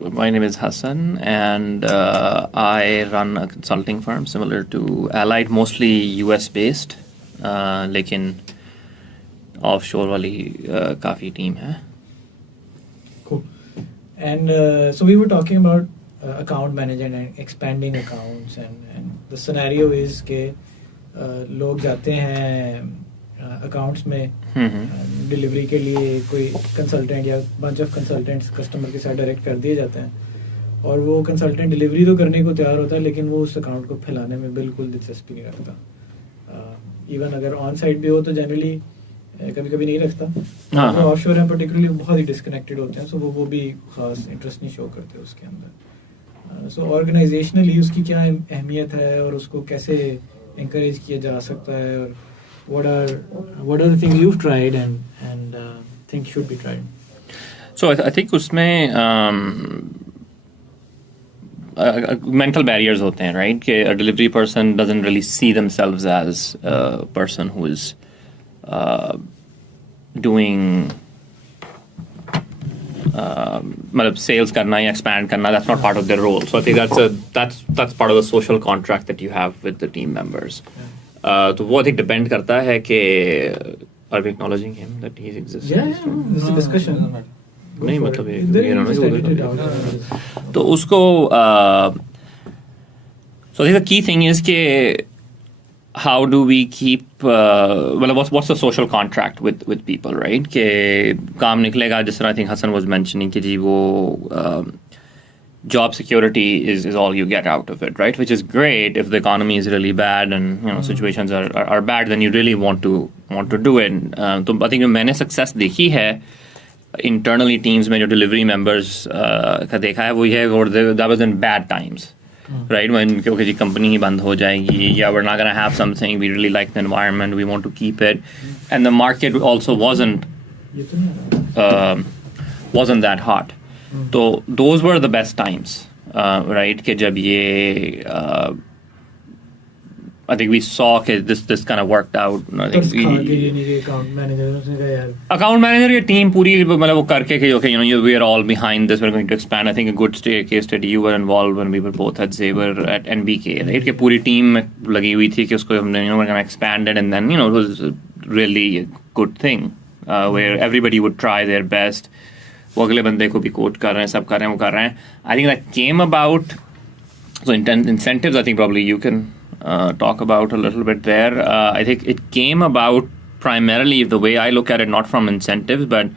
My name is Hassan, and I run a consulting firm similar to Allied, mostly US based, लेकिन offshore वाली काफ़ी team है. Cool. And so we were talking about account management and expanding accounts, and the scenario is कि लोग जाते हैं accounts में डिलीवरी के लिए कोई कंसल्टेंट या बंच ऑफ कंसल्टेंट्स कस्टमर के साथ डायरेक्ट कर दिए जाते हैं और वो कंसल्टेंट डिलीवरी तो करने को तैयार होता है लेकिन वो उस अकाउंट को फैलाने में बिल्कुल दिलचस्पी नहीं रखता. इवन अगर ऑन साइट भी हो तो जनरली कभी कभी नहीं रखता. ऑफशोर हैं पर्टिकुलरली बहुत ही डिस्कनेक्टेड होते हैं, सो वो भी खास इंटरेस्ट नहीं शो करते उसके अंदर. सो ऑर्गेनाइजेशनली उसकी क्या अहमियत है और उसको कैसे encourage किया जा सकता है, और what are the things you've tried and think should be tried? So I think उसमें mental barriers होते हैं, right? कि a delivery person doesn't really see themselves as a person who is doing मतलब sales करना या expand करना. That's not part of their role. So I think that's part of the social contract that you have with the team members. तो वो I think depend करता है कि are we acknowledging him that he exists? Yeah, this is a discussion. नहीं मतलब तो उसको so I think the key thing is कि how do we keep what's the social contract with people, right? कि काम निकलेगा जिस तरह I think Hassan was mentioning कि जी वो job security is all you get out of it, right? Which is great if the economy is really bad and situations are bad, then you really want to do it. तो I think मैंने success देखी है internally teams में जो delivery members का देखा है वो ये है, और that was in bad times. Right, when okay जी company ही बंद हो जाएगी, yeah we're not gonna have something, we really like the environment, we want to keep it, and the market also wasn't that hot. So those were the best times, right? कि जब ये I think we saw that this kind of worked out. I think account manager की team पूरी मतलब वो करके कि okay we are all behind this, we're going to expand. I think a good case study you were involved when we were both at Xavier at NBK, right? कि पूरी team लगी हुई थी कि उसको हमने we're going to expand it, and then it was a really a good thing where everybody would try their best. वो अगले बंदे को भी कोच कर रहे हैं, सब कर रहे हैं, वो कर रहे हैं. I think that came about. So incentives, I think probably you can talk about a little bit there. I think it came about primarily, the way I look at it, not from incentives, but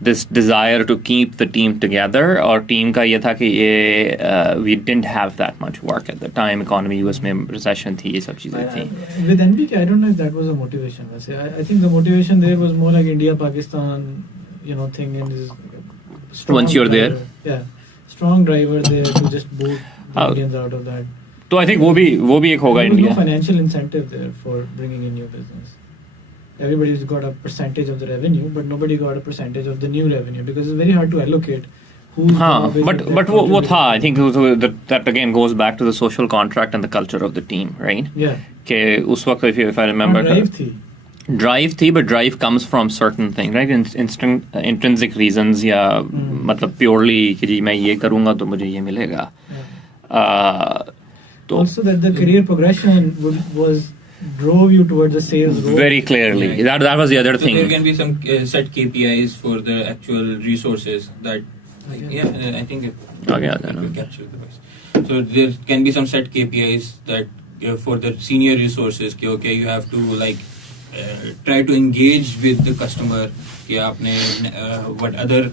this desire to keep the team together. Or team का ये था कि ये we didn't have that much work at the time. Economy US में recession थी, ये सब चीजें थी. With NBK, I don't know if that was a motivation. I think the motivation there was more like India Pakistan thing, and is once you're driver, there, strong driver there to just boot Indians out of that. तो I think वो भी एक होगा India. India. No financial incentive there for bringing in new business. Everybody's got a percentage of the revenue, but nobody got a percentage of the new revenue because it's very hard to allocate. But वो था, I think that again goes back to the social contract and the culture of the team, right? Yeah. कि उस वक्त if I remember. Drive थी, but drive comes from certain things, right? Intrinsic reasons या मतलब purely कि जी मैं ये करूँगा तो मुझे ये मिलेगा. Also that the career progression drove you towards the sales role. Very clearly. Yeah. That was the other thing. There can be some set KPIs for the actual resources that I think it will capture the voice. So there can be some set KPIs that for the senior resources okay you have to like try to engage with the customer what other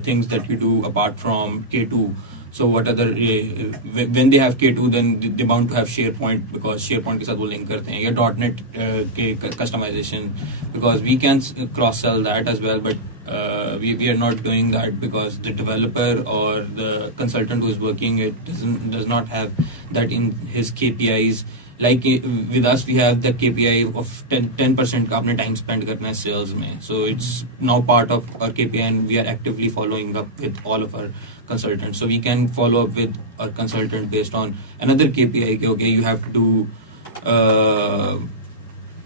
things that you do apart from K2. So what other when they have K2 then they bound to have SharePoint because SharePoint के साथ वो link करते हैं या .NET के customization because we can cross sell that as well, but we are not doing that because the developer or the consultant who is working it does not have that in his KPIs. Like with us, we have the KPI of 10% का अपने time spent करना है sales में. So it's now part of our KPI and we are actively following up with all of our consultants. So we can follow up with our consultant based on another KPI. Okay, you have to do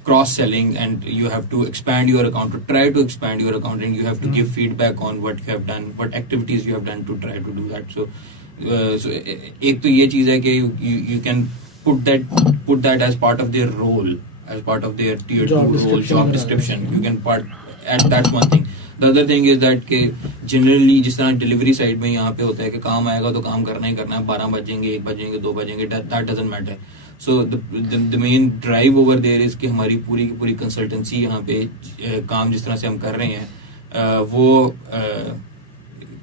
cross-selling, and you have to expand your account, to try to expand your account, and you have to give feedback on what you have done, what activities you have done to try to do that. So एक तो ये चीज है कि you can put that as part of their role, as part of their tier 2 role, job description. You can add that one thing. The other thing is that कि generally जिस तरह delivery side में यहाँ पे होता है कि काम आएगा तो काम करना ही करना है, 12 बजेंगे, 1 बजेंगे, 2 बजेंगे, that doesn't matter. So the main drive over there is कि हमारी पूरी की पूरी कंसल्टेंसी यहाँ पे काम जिस तरह से हम कर रहे हैं वो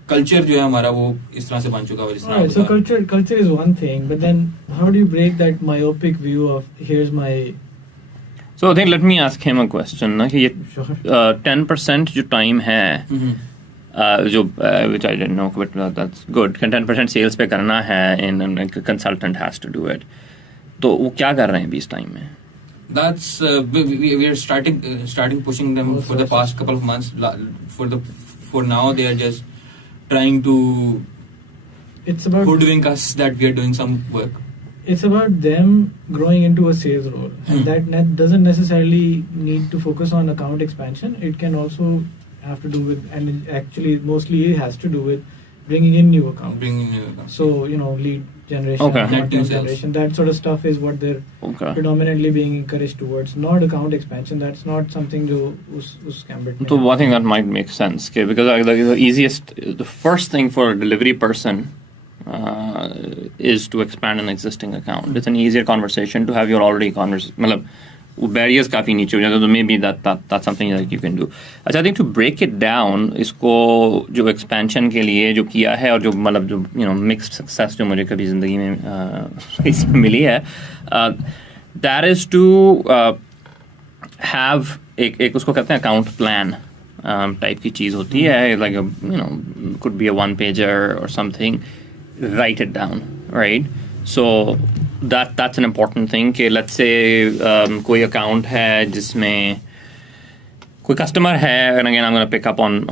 कल्चर जो है हमारा वो इस तरह से बन चुका है जिस तरह. So culture is one thing, but then how do you break that myopic view of here's my. So I think let me ask him a question ना कि ये 10% जो टाइम है जो which I didn't know, but that's good. 10% सेल्स पे करना है in a consultant has to do it. तो वो क्या कर रहे हैं अभी इस टाइम में? That's we are starting pushing them for the past couple of months. For now they are just trying to hoodwink us that we are doing some work. It's about them growing into a sales role, and that doesn't necessarily need to focus on account expansion. It can also have to do with, and actually mostly it has to do with bringing in new accounts. So lead generation, content generation, that sort of stuff is what they're predominantly being encouraged towards. Not account expansion. That's not something जो उस gambit में. So I think that might make sense, okay? Because the first thing for a delivery person is to expand an existing account. It's an easier conversation to have your already मतलब barriers काफी नीचे हो जाते हैं, तो maybe that's something that you can do. अच्छा, I think to break it down, इसको जो expansion के लिए जो किया है और जो मतलब जो mixed success जो मुझे कभी जिंदगी में इसमें मिली है, that is to have एक उसको कहते हैं account plan type की चीज़ होती है, like could be a one pager or something. Write it down, right? So that's an important thing कि let's say कोई account है जिसमें कोई customer है, and again I'm going to pick up on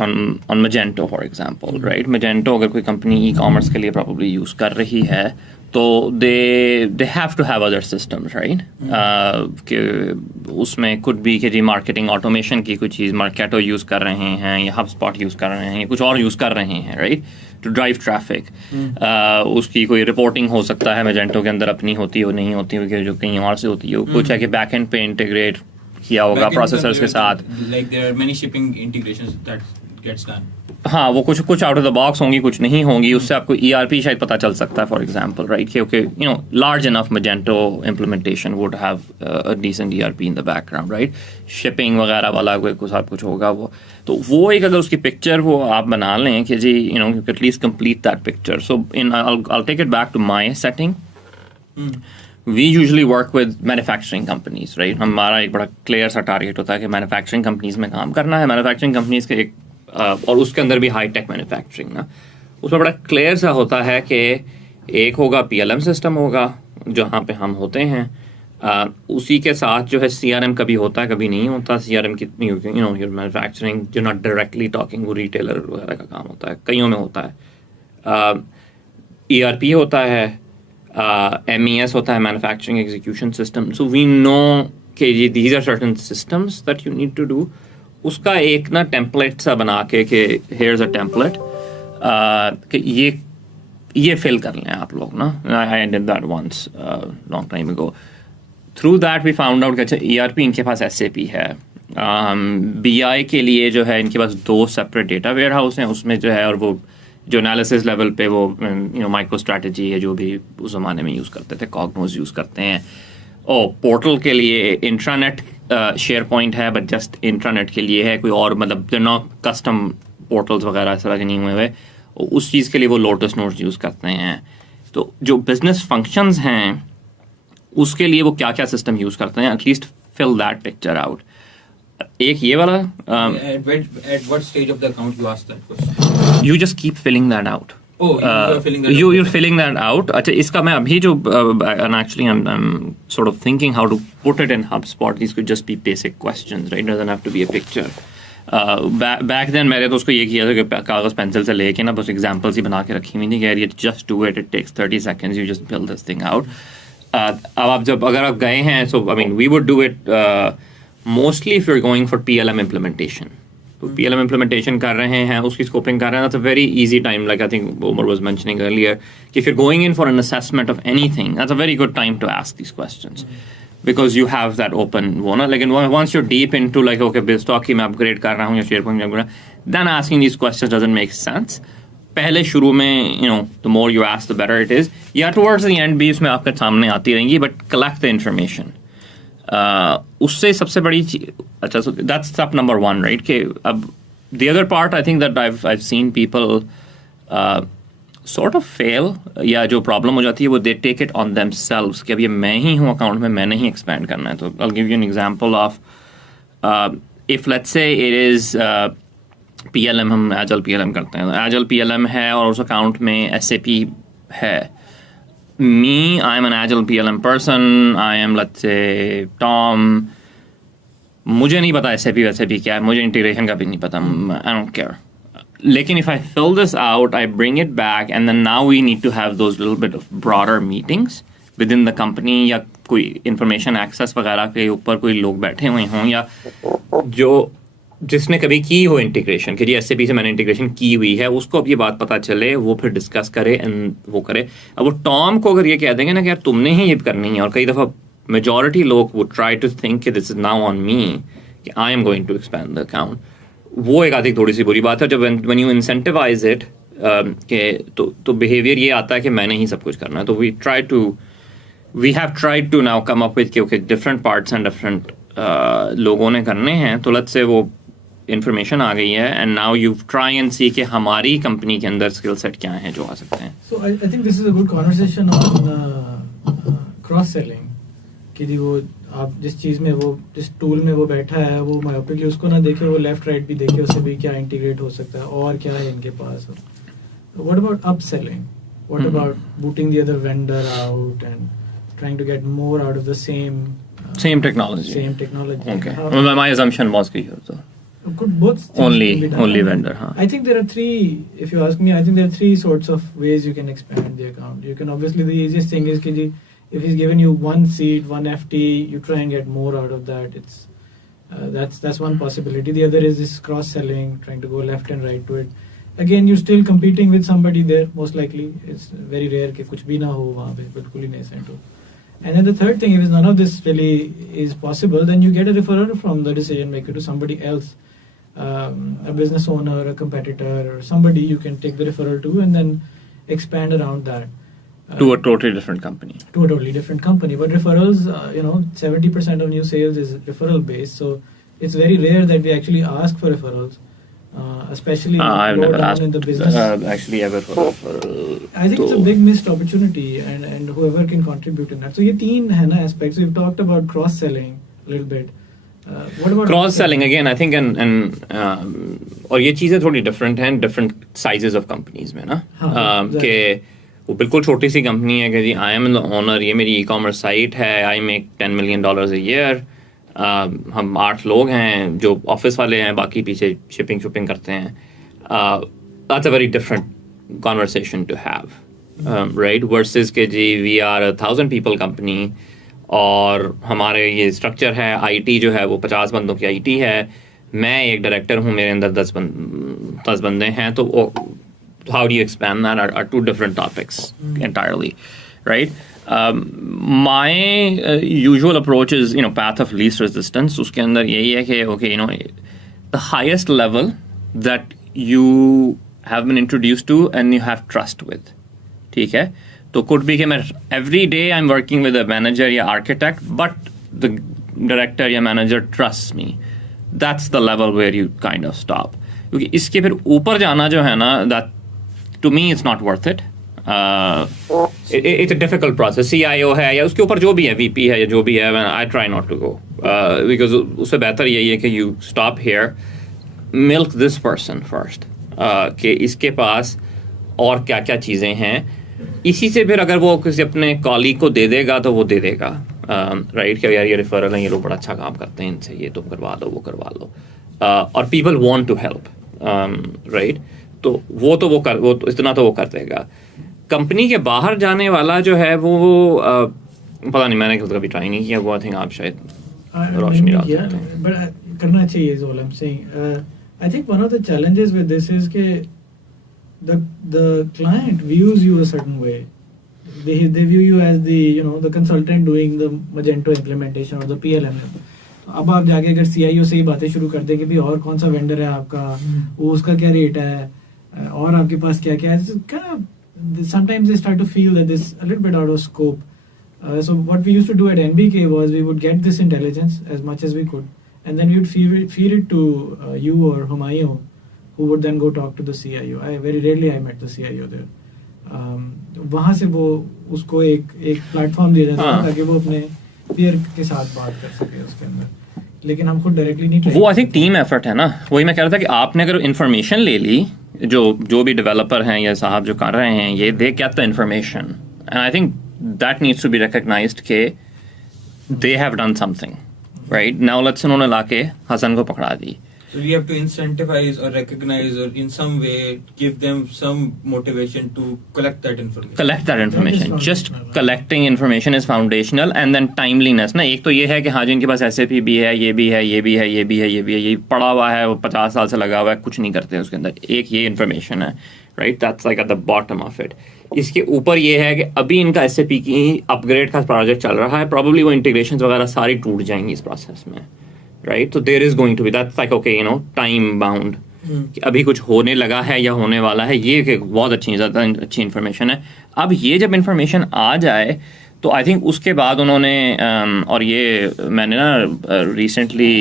Magento for example, right? Magento अगर कोई company e-commerce के लिए probably use कर रही है तो they have to have other systems, right? कि उसमें could be कि जी marketing automation की कुछ चीज़ Marketo use कर रहे हैं या HubSpot use कर रहे हैं या कुछ और use कर रहे हैं, right? To drive traffic. उसकी कोई रिपोर्टिंग हो सकता है Magento के अंदर अपनी होती हो नहीं होती हो जो कहीं और से होती हो, कुछ है कि बैक एंड पे इंटीग्रेट किया होगा प्रोसेसर्स के साथ. Like there are many shipping integrations that gets done. हाँ, वो कुछ आउट ऑफ द बॉक्स होंगी, कुछ नहीं होंगी, उससे आपको ERP शायद पता चल सकता है फॉर एग्जांपल, राइट? कि okay large enough Magento implementation would have a decent ERP in the background, right? Shipping वगैरह वाला कुछ होगा वो, तो वो एक अगर उसकी पिक्चर वो आप बना लें कि जी at least complete that picture. So I'll take it back to my setting. We usually work with manufacturing companies, right? हमारा एक बड़ा क्लियर सा टारगेट होता है कि मैन्युफैक्चरिंग कंपनीज में काम करना है. मैन्युफैक्चरिंग कंपनीज के एक और उसके अंदर भी हाई टेक मैन्युफैक्चरिंग ना, उसमें बड़ा क्लियर सा होता है कि एक होगा PLM सिस्टम होगा जहाँ पे हम होते हैं, उसी के साथ जो है CRM कभी होता है कभी नहीं होता. CRM की योर मैन्युफैक्चरिंग जो नॉट डायरेक्टली टॉकिंग, वो रिटेलर वगैरह का काम होता है, कईयों में होता है. ERP होता है, MES होता है, manufacturing execution system. So we know कि these are certain systems that you need to do. उसका एक ना टेम्पलेट सा बना के हेयर्स अ टेम्पलेट कि ये फिल कर लें आप लोग ना. I did that once long time ago. Through that we found out कि अच्छा ERP इनके पास SAP है, BI के लिए जो है इनके पास 2 सेपरेट डेटा वेयर हाउस हैं, उसमें जो है और वो जो एनालिसिस लेवल पे वो माइक्रो स्ट्रैटेजी है जो भी उस ज़माने में यूज़ करते थे, कॉग्नोज यूज़ करते हैं. पोर्टल के लिए इंट्रानेट शेयर पॉइंट है, बट जस्ट इंट्रानेट के लिए है, कोई और मतलब दे नॉट कस्टम पोर्टल्स वगैरह इस तरह के नहीं हुए हुए. उस चीज़ के लिए वो लोटस नोट्स यूज़ करते हैं. तो जो बिजनेस फंक्शंस हैं उसके लिए वो क्या क्या सिस्टम यूज़ करते हैं, at least fill that picture out. एक ये वाला at what stage of the account you asked that question? You just keep filling that out. You're filling that out. You're filling that out. अच्छा, इसका मैं अभी जो and actually I'm sort of thinking how to put it in HubSpot. These could just be basic questions, right? It doesn't have to be a picture. Back then मैंने तो उसको ये किया था कि कागज़ पेंसिल से लेके ना बस एग्जाम्पल्स ही बना के रखी हुई थी कि यार ये just do it. It takes 30 seconds. You just build this thing out. अब आप जब अगर आप गए हैं, so I mean we would do it mostly if you are going for PLM implementation, तो PLM इम्प्लीमेंटेशन कर रहे हैं, उसकी स्कोपिंग कर रहे हैं, that's a very easy time, like I think Omar was mentioning earlier, कि if you're going in for an assessment of anything, that's a very good time to ask these questions. Because you have that open वो ना, लेकिन once you're deep into like okay BizTalk की मैं upgrade कर रहा हूँ या SharePoint में upgrade, then asking these questions doesn't make sense. पहले शुरू में you know the more you ask the better it is, या towards the end भी इसमें आपके सामने आती रहेंगी, but collect the information. उससे सबसे बड़ी चीज, अच्छा, so that's step number one, right? कि अब the other part I think that I've seen people sort of fail, या जो प्रॉब्लम हो जाती है वो they take it on themselves कि अब ये मैं ही हूँ अकाउंट में, मैंने ही एक्सपैंड करना है. तो I'll give you an example of if let's say it is PLM, हम Agile PLM करते हैं, Agile PLM है और उस अकाउंट में SAP है. Me, I'm an Agile PLM person, I am let's say Tom, मुझे नहीं पता SAP क्या है, मुझे इंटीग्रेशन का भी नहीं पता, I don't care. लेकिन if I fill this out, I bring it back, and then now we need to have those little bit of broader meetings within the company, या कोई information access वगैरह के ऊपर कोई लोग बैठे हुए हों, या जो जिसने कभी की हो इंटीग्रेशन, कि जी SAP से मैंने इंटीग्रेशन की हुई है, उसको अब ये बात पता चले, वो फिर डिस्कस करे एंड वो करे. अब वो टॉम को अगर ये कह देंगे ना कि यार तुमने ही ये करनी है, और कई दफ़ा मेजॉरिटी लोग वो ट्राई टू थिंक कि this is now on me, कि I am going to expand the account, वो एक आधी थोड़ी सी बुरी बात है. जब व्हेन यू इंसेंटिवाइज इट के तो बिहेवियर ये आता है कि मैंने ही सब कुछ करना है. तो we have tried to now come up with कि okay different parts and different लोगों ने करने हैं, तो लेट्स से वो इन्फॉर्मेशन आ गई है, and now you try and see कि हमारी कंपनी के अंदर स्किल सेट क्या हैं जो आ सकते हैं. So I think this is a good conversation on cross selling, कि जी वो आप जिस चीज़ में वो जिस टूल में वो बैठा है वो मायोपिक कि उसको ना देखे, वो लेफ्ट राइट भी देखे, उससे भी क्या इंटीग्रेट हो सकता है और क्या है इनके पास. What about upselling, what about booting the other vendor out and trying to get more out of the same technology. Okay. Well, my assumption was कि could both only vendor. I think there are three, if you ask me, I think there are three sorts of ways you can expand the account. You can obviously, the easiest thing is ki if he's given you one seat, one FT, you try and get more out of that. It's that's one possibility. The other is this cross selling, trying to go left and right to it. Again, you're still competing with somebody there, most likely. It's very rare कि कुछ भी ना हो वहाँ पे, बिल्कुल ही nascent हो. And then the third thing, if none of this really is possible, then you get a referral from the decision maker to somebody else. A business owner, a competitor, or somebody you can take the referral to and then expand around that. To a totally different company. To a totally different company. But referrals, 70% of new sales is referral based. So it's very rare that we actually ask for referrals, especially I've low never down asked in the business. Actually ever for referral. I think it's a big missed opportunity, and whoever can contribute in that. So ये तीन है ना aspects. We've talked about cross selling a little bit. What about cross selling again I think and और ये चीज़ें थोड़ी डिफरेंट हैं different sizes of companies में ना. कि वो बिल्कुल छोटी सी कंपनी है कि जी आई एम द ओनर, ये मेरी ई-कॉमर्स साइट है, I make $10 million a year, हम 8 लोग हैं जो ऑफिस वाले हैं, बाकी पीछे शिपिंग करते हैं. That's a very different conversation to have, right, versus के जी वी आर 1,000 people कंपनी, और हमारे ये स्ट्रक्चर है, आईटी जो है वो 50 बंदों की आईटी है, मैं एक डायरेक्टर हूँ, मेरे अंदर 10 बंदे हैं. तो how do you expand that are two different topics entirely, right. My usual approach is path of least resistance. उसके अंदर यही है कि okay the highest level that you have been introduced to and you have trust with, ठीक है. तो could be कि मैं every day I'm working with a manager या architect, but the director या manager trusts me. That's the level where you kind of stop. क्योंकि इसके फिर ऊपर जाना जो है ना, that to me it's not worth it. It's a difficult process. CIO है या उसके ऊपर जो भी है, VP है या जो भी है, I try not to go because उससे बेहतर यही है कि you stop here, milk this person first. कि इसके पास और क्या क्या चीज़ें हैं, इसी से फिर अगर वो किसी अपने कॉलीग को दे देगा तो वो दे देगा, राइट, कि यार ये रेफरल है, ये लोग बड़ा अच्छा काम करते हैं, इनसे ये तुम करवा लो, वो करवा लो, और people want to help, right. तो वो तो इतना तो वो कर देगा. कंपनी के बाहर जाने वाला जो है वो पता नहीं, मैंने कभी ट्राई नहीं किया वो. आई थिंक आप शायद रोशनी डालते हैं. But करना चाहिए is all I'm saying. I think one of the challenges with this is कि the client views you a certain way. They view you as the consultant doing the Magento implementation or the PLM. अब आप जाके अगर CIO से ही बातें शुरू कर दे कि भी और कौन सा वेंडर है आपका, वो उसका क्या रेट है और आपके पास क्या क्या है, sometimes they start to feel that this a little bit out of scope. So what we used to do at NBK was we would get this intelligence as much as we could, and then we would feed it to you or Humayun, who would then go talk to the CIO. Very rarely I met the CIO there. वहाँ से वो उसको एक प्लेटफॉर्म दे देता है ताकि वो अपने पीयर के साथ बात कर सके उसके अंदर, लेकिन हम खुद डायरेक्टली नहीं. वो आई थिंक टीम एफर्ट है ना, वही मैं कह रहा था कि आपने अगर इन्फॉर्मेशन ले ली, जो भी डेवलपर हैं या साहब जो कर रहे हैं ये, they get the information, and I think that needs to be recognised के they have done something right. Now let's उन्होंने लाके हसन को पकड़ा दी. So we have to incentivize or recognize or in some way give them some motivation to collect that information. Just collecting information is foundational, and then timeliness ना. एक तो ये है कि हाँ जिनके पास SAP भी है, ये भी है, ये पड़ा हुआ है, वो 50 साल से लगा हुआ है, कुछ नहीं करते उसके अंदर. एक ये इन्फॉर्मेशन है right, that's like at the bottom of it. इसके ऊपर ये है कि अभी इनका SAP की अपग्रेड का प्रोजेक्ट चल रहा है, प्रॉब्ली वो इंटीग्रेशन वगैरह सारी टूट जाएंगी इस प्रोसेस में राइट. तो there is going to be that's like okay time bound कि अभी कुछ होने लगा है या होने वाला है. ये बहुत अच्छी इन्फॉर्मेशन है. अब ये जब इन्फॉर्मेशन आ जाए तो आई थिंक उसके बाद उन्होंने और ये मैंने ना रिसेंटली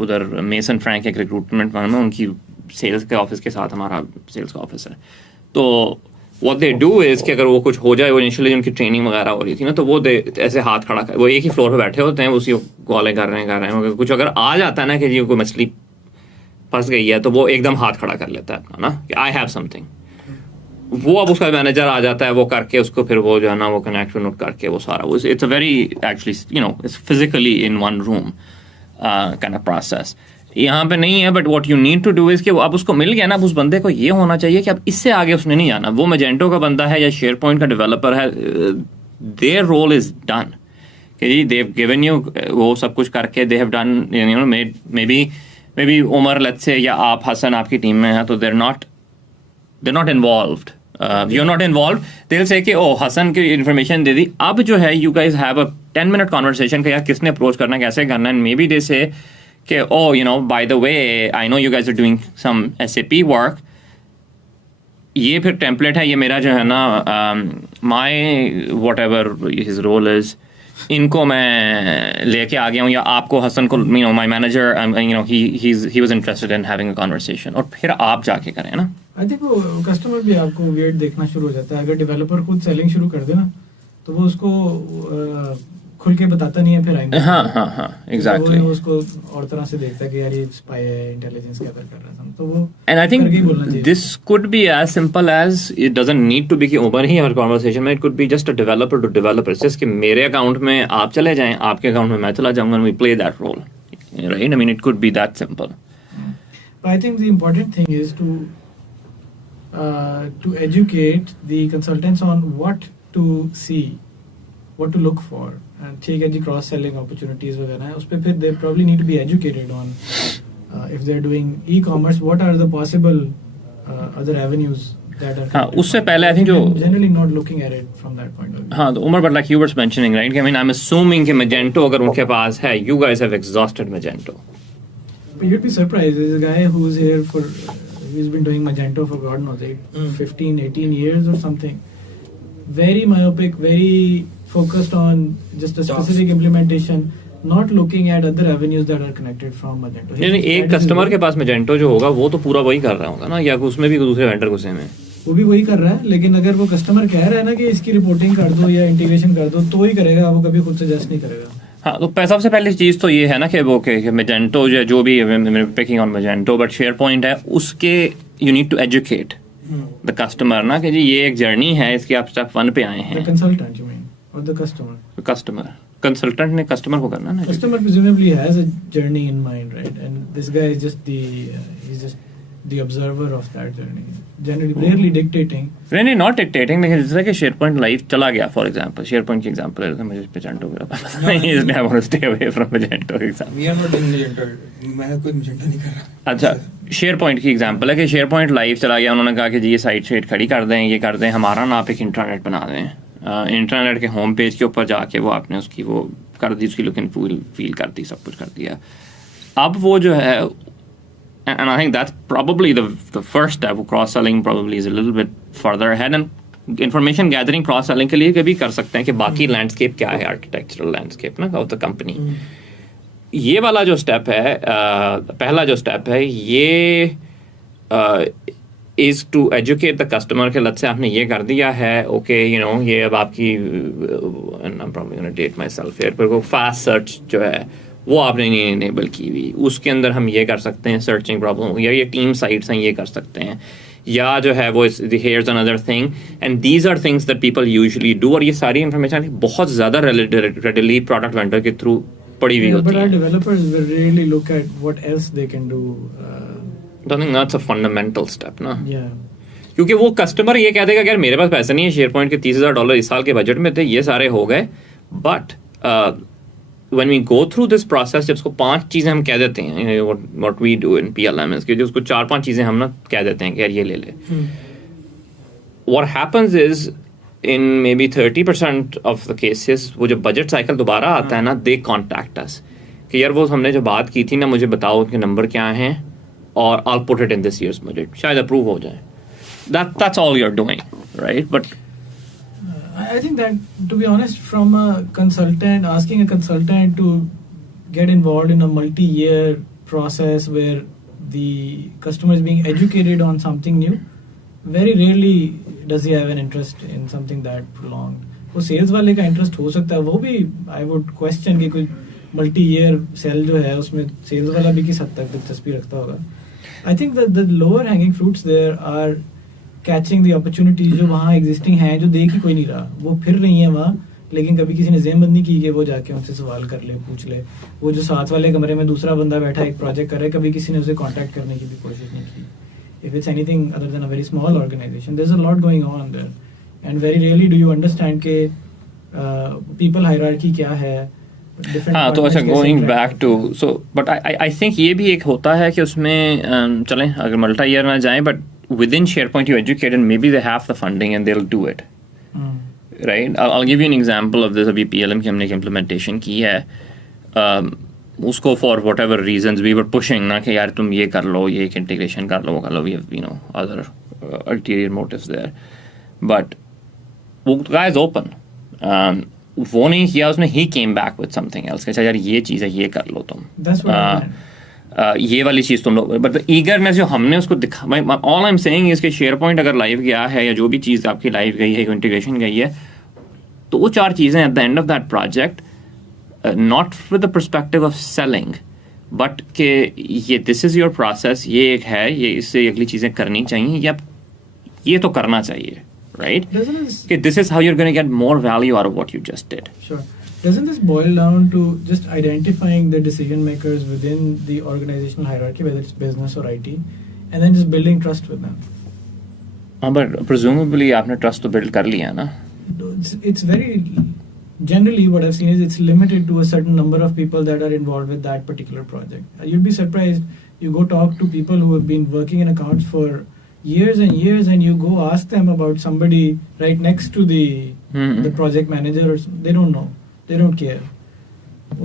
उधर मेसन फ्रैंक एक रिक्रूटमेंट फर्म में उनकी सेल्स के ऑफिस के साथ हमारा सेल्स का ऑफिस है. तो what they do is कि अगर वो कुछ हो जाए, वो इनिशियली उनकी ट्रेनिंग वगैरह हो रही थी ना, तो वो ऐसे हाथ खड़ा कर, वो एक ही फ्लोर पे बैठे होते हैं, उसी कॉलें कर रहे हैं मगर कुछ अगर आ जाता है ना कि जी कोई मछली फंस गई है, तो वो एकदम हाथ खड़ा कर लेता है अपना ना कि आई हैव समथिंग. वो अब उसका मैनेजर आ जाता है, वो करके उसको फिर वो जो है ना वो कनेक्ट नोट करके वो सारा वो it's a very actually it's physically in one room kind of process. यहाँ पे नहीं है, but what you need to do is कि अब उसको मिल गया ना, अब उस बंदे को ये होना चाहिए कि अब इससे आगे उसने नहीं जाना. वो मैजेंटो का बंदा है या शेयर पॉइंट का डेवलपर है, देयर रोल इज डन कि जी दे हैव गिवन यू वो सब कुछ करके they have done maybe Umar let's say या आप हसन आपकी टीम में है, तो there not involved, you are not involve. They will say कि ओ हसन की इन्फॉर्मेशन दे दी, अब जो है you guys have a 10-minute conversation कि यार किसने अप्रोच करना, कैसे करना, एंड मे बी दे से कि by the way, I know you guys are doing some SAP work. ये फिर टेम्पलेट है, ये मेरा जो है ना my whatever his role is, इनको मैं लेके आ गया हूँ, या आपको हसन को my manager he was interested in having a conversation, और फिर आप जाके करें ना. I think वो कस्टमर भी आपको weird देखना शुरू हो जाता है. अगर डेवलपर खुद सेलिंग शुरू कर दे ना, तो वो उसको खुल के बताता नहीं है फिर आएंगे. हाँ एग्जैक्टली. वो उसको और तरह से देखता है कि यार ये स्पाई है, इंटेलिजेंस गैदर कर रहा है, तो वो and I think this could be as simple as it doesn't need to be कि ओवर ही हर कन्वर्सेशन में, it could be just a developer to developer, just कि मेरे अकाउंट में आप चले जाएं, आपके अकाउंट में मैं चला जाऊंगा, we play that role right. I mean it could be that simple. I think the important thing is to educate the consultants on what to see, what to look for. ठीक है जी, क्रॉस सेलिंग अपॉर्चुनिटीज वगैरह है, उस पे फिर they probably need to be educated on if they're doing e-commerce, what are the possible other avenues that are. हाँ, उससे पहले आई थिंक जो generally not looking at it from that point of view. हाँ, तो Umar, but like you were mentioning right, I mean I'm assuming कि Magento अगर उनके पास है, you guys have exhausted Magento. But you'd be surprised, there's a guy who's here for he's been doing Magento for God knows 15-18 years or something. Very myopic, very focused on just a specific implementation, not looking at other avenues that are connected from Magento. यानी एक कस्टमर के पास Magento जो होगा वो तो पूरा वही कर रहा होगा ना, या उसमें भी दूसरे वेंडर घुसे में, वो भी वही कर रहा है. लेकिन अगर वो कस्टमर कह रहा है ना कि इसकी रिपोर्टिंग कर दो या इंटीग्रेशन कर दो, तो ही करेगा, वो कभी खुद से जस्ट नहीं करेगा. हाँ, तो सबसे पहली चीज तो ये है ना कि वो Magento जो भी picking on Magento, but SharePoint है, उसके you need to educate the customer ना कि जी ये एक जर्नी है, इसकी आप स्टेप 1 पे आए हैं. कंसल्टेंट यू मीन और द कस्टमर कंसल्टेंट ने कस्टमर को करना ना. Customer presumably has a journey in mind, right? And this guy is just he's just the observer of that journey. Generally, rarely dictating. Really not dictating, लेकिन जिस तरह के SharePoint live चला गया, for example, SharePoint की example ले रहे थे, मुझे Magento का पता नहीं, इसलिए I want to stay away from Magento example. We are not doing Magento. मैं कोई Magento नहीं कर रहा. अच्छा, SharePoint की example है कि SharePoint लाइव चला गया, उन्होंने कहा कि जी ये साइट खड़ी कर दें, ये कर दें, हमारा ना आप एक इंट्रानेट बना दें. इंटरनेट के होम पेज के ऊपर जाके वो आपने उसकी वो कर दी, उसकी लुक एंड फील कर दी, सब कुछ कर दिया. अब वो जो है, and I think that's probably the first step. Cross-selling probably is a little bit further ahead, and information gathering cross-selling के लिए कभी कर सकते हैं कि बाकी landscape क्या है, architectural landscape ना of the company. ये वाला जो step है, पहला जो step है, ये is to educate the customer कि let's say आपने ये कर दिया है, okay, you know, ये अब आपकी, and I'm probably going to date myself here, पर वो fast search जो है वो आपने नहीं इनेबल की हुई, उसके अंदर हम ये कर सकते हैं, सर्चिंग प्रॉब्लम, या ये टीम साइट्स हैं, ये कर सकते हैं, या जो है वो here's another thing, and these are things that people usually do. और ये सारी इंफॉर्मेशन बहुत ज़्यादा readily प्रोडक्ट वेंडर के थ्रू पड़ी हुई होती है. But our developers will really look at what else they can do. I think that's a fundamental step, ना? Yeah. क्योंकि वो कस्टमर ये कह देगा कि यार मेरे पास पैसे नहीं है, SharePoint के $30,000 इस साल के बजट में थे, ये सारे हो गए, but when we go through this process, जब उसको 5 चीज़ें हम कह देते हैं, what we do in PLM is कि जो उसको 4-5 चीज़ें हम ना कह देते हैं कि यार ये ले ले. What happens is in maybe 30% of the cases, वो जो बजट साइकिल दोबारा आता है ना, they contact us कि यार वो हमने जो बात की थी ना, मुझे बताओ उनके नंबर क्या हैं और I'll put it in this year's budget, शायद अप्रूव हो जाए. That's all you're doing, right? But I think that, to be honest, from a consultant, asking a consultant to get involved in a multi-year process where the customer is being educated on something new, very rarely does he have an interest in something that prolonged. वो sales वाले का interest हो सकता है, वो भी I would question कि कोई multi-year sell जो है उसमें sales वाला भी किस हद तक दिलचस्पी रखता होगा. I think that the lower hanging fruits there are catching the opportunities जो वहाँ एग्जिस्टिंग हैं, जो देख ही कोई नहीं रहा, वो फिर रही हैं वहाँ, लेकिन कभी किसी ने ज़ेमबंदी की कि वो जाके उनसे सवाल कर ले, पूछ ले. वो जो साथ वाले कमरे में दूसरा बंदा बैठा एक प्रोजेक्ट कर रहा है, कभी किसी ने उसे कांटेक्ट करने की भी कोशिश नहीं की. If it's anything other than a very small organization, there is a lot going on there, and very rarely do you understand के पीपल हायरार्की क्या है. हाँ, तो अच्छा, going back to, so but I think ये भी एक होता है कि उसमें चलें अगर मल्टी ईयर ना जाएं, but within SharePoint you educate and maybe they have the funding and they'll do it. Right? I'll give you an example of this. अभी PLM की हमने एक implementation की है, उसको for whatever reasons we were pushing ना कि यार तुम ये कर लो, ये एक integration कर लो, we have, you know, other ulterior motives there, but वो guy is open. वो नहीं किया उसने, he came back with something else, कि यार ये चीज़ है, ये कर लो तुम. That's what I meant. ये वाली चीज़ तुम लोग, बट ईगरनेस जो हमने उसको दिखा, all I am saying is कि SharePoint अगर लाइव गया है या जो भी चीज़ आपकी लाइव गई है, इंटीग्रेशन गई है, तो वो 4 चीज़ें at the end of that project, not with the perspective of selling, but कि ये दिस इज़ योर प्रोसेस, ये एक है, ये इससे अगली चीज़ें करनी चाहिए, या ये तो करना चाहिए, राइट? कि this is how you are going to get more value out of what you just did. Doesn't this boil down to just identifying the decision makers within the organizational hierarchy, whether it's business or IT, and then just building trust with them? But presumably आपने trust तो build कर लिया ना? It's very, generally what I've seen is it's limited to a certain number of people that are involved with that particular project. You'd be surprised, you go talk to people who have been working in accounts for years and years, and you go ask them about somebody right next to the project manager, or they don't know. They don't care.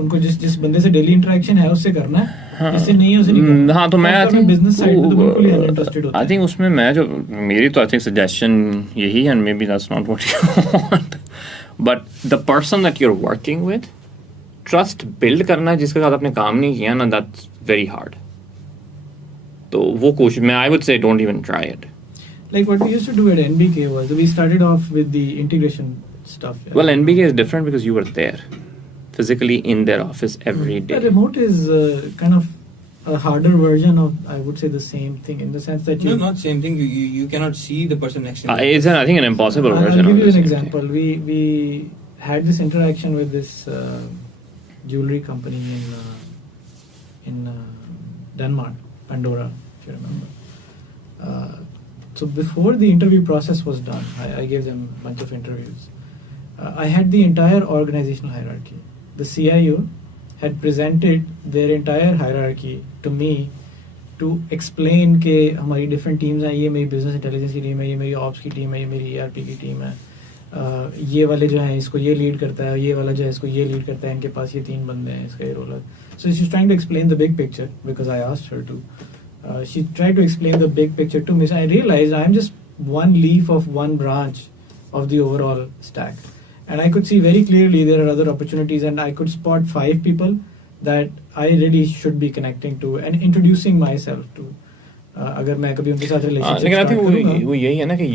उनको जिस बंदे से daily interaction है उससे करना है, जिससे नहीं है उसे नहीं करना. हाँ, तो मैं बिजनेस साइड में तो बिल्कुल ही अनइंटरेस्टेड होता है. आई थिंक उसमें मैं जो मेरी तो आई थिंक सजेशन यही है, and maybe that's not what you want, but the person that you are working with, trust build करना है जिसके साथ आपने काम नहीं किया ना, दैट्स वेरी हार्ड. तो वो कोशिश मैं I would say don't even try it. Like what we used to do at NBK was we started off with the integration stuff. Well, NBK is different because you were there physically in their office every day. The remote is kind of a harder version of, I would say, the same thing, in the sense that you... No, not same thing. You cannot see the person next to you. It's I think an impossible version. I'll give you of an example. We had this interaction with this jewelry company in Denmark, Pandora, if you remember. So before the interview process was done, I gave them a bunch of interviews. I had the entire organizational hierarchy. The CIO had presented their entire hierarchy to me to explain कि हमारी different teams हैं, ये मेरी business intelligence की team है, ये मेरी ops की team है, ये मेरी ERP की team है, ये वाले जो हैं इसको ये lead करता है, ये वाला जो है इसको ये lead करता है, इनके पास ये 3 बंदे हैं, इसका ये role है. So she's trying to explain the big picture because I asked her to. She tried to explain the big picture to me. So I realized I'm just one leaf of one branch of the overall stack. And I could see very clearly there are other opportunities, and I could spot 5 people that I really should be connecting to and introducing myself to. अगर मैं कभी उनके साथ relationship लेकिन I start think करूँगा, वो यही है ना कि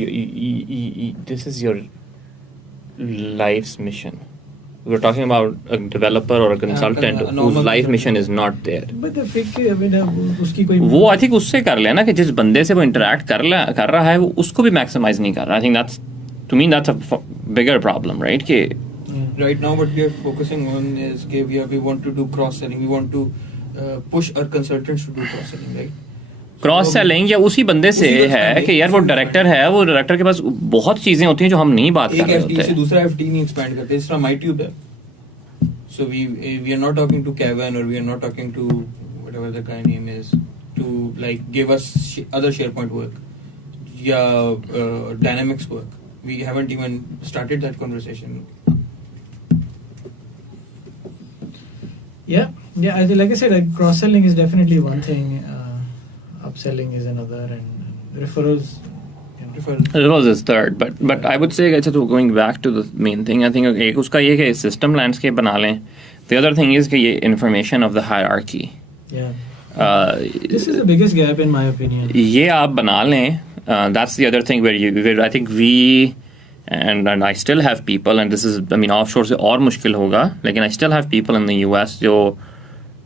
this is your life's mission. We're talking about a developer or a consultant whose life mission is not there. but the fake I mean, उसकी कोई वो आई थिंक उससे कर लेना कि जिस बंदे से वो इंटरेक्ट कर रहा है वो उसको भी मैक्सिमाइज नहीं कर रहा. I think that's to me that's a bigger problem, right? कि Right now, what we are focusing on is we want to do cross selling. We want to push our consultants to do cross selling, right? Cross selling या उसी बंदे से है कि यार वो डायरेक्टर है, वो डायरेक्टर के पास बहुत चीजें होती हैं जो हम नहीं बात कर रहे होते. एक FT से दूसरा FT नहीं एक्सपैंड करते. इस तरह MyTube है. So we are not talking to Kevin, or we are not talking to whatever the guy name is to like give us other SharePoint work, Dynamics work. We haven't even started that conversation. Yeah, I think, like I said, like, cross-selling is definitely one thing, upselling is another, and referrals, you know. Referrals is third, but I would say अच्छा तो going back to the main thing, I think एक उसका ये कि system landscape बना लें. The other thing is कि ये information of the hierarchy. Yeah. This is the biggest gap in my opinion. ये आप बना लें. That's the other thing where I think we and I still have people, and this is, I mean, offshore से और मुश्किल होगा, लेकिन I still have people in the US जो